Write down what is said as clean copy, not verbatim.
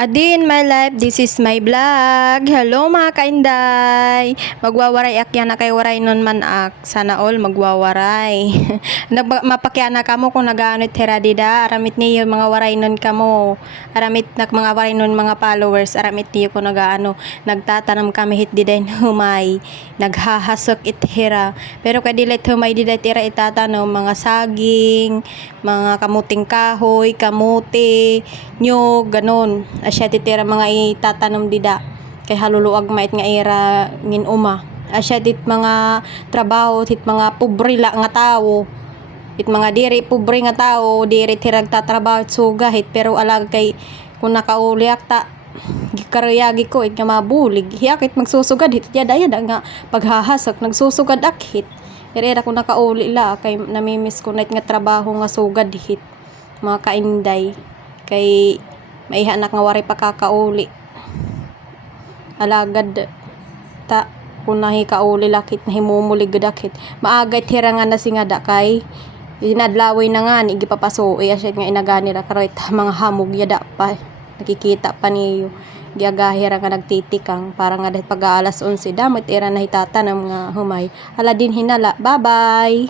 Adi in my life, this is my vlog. Hello mga kainday. Magwawaray akyan na kay waray nun man ak. Sana all magwawaray. Mapakyan na kamo kung nagaanit heradida. Aramit niyo mga waray nun kamo. Aramit nak mga waray nun mga followers. Aramit niyo kung nagtatanam kami hit diday humay. Naghahasok it hera. Pero kadilit humay diday tira itatanam mga saging, mga kamuting kahoy, kamuti, nyog, ganon. Asya titira mga itatanom dida kay haluluag mait nga ira ngin uma. Asya tit mga trabaho tit mga pobrila nga tawo. It mga diri pobre nga tawo diri tirag tatrabaho at suga hit pero alag kay kung nakauliak ta gikarayagi ko it nga mabulig hiyakit magsusugad hit yada nga paghahasok nagsusugad akhit ira ko nakauli la kay namimiss ko nga trabaho nga sugad hit mga kainday kay maihanak nga wari pakakauli alagad ta kung nahikauli lakit na himumulig gadakit maagay tirangan na singada kay inadlaway na nga ni gipapaso asya nga inagani ra karoy mga hamog yada pa nakikita pa niyo giagahira nga nagtitikang para nga dahil pag-aalas 11 damot ira na hitatan ng mga humay ala din hinala. Bye bye.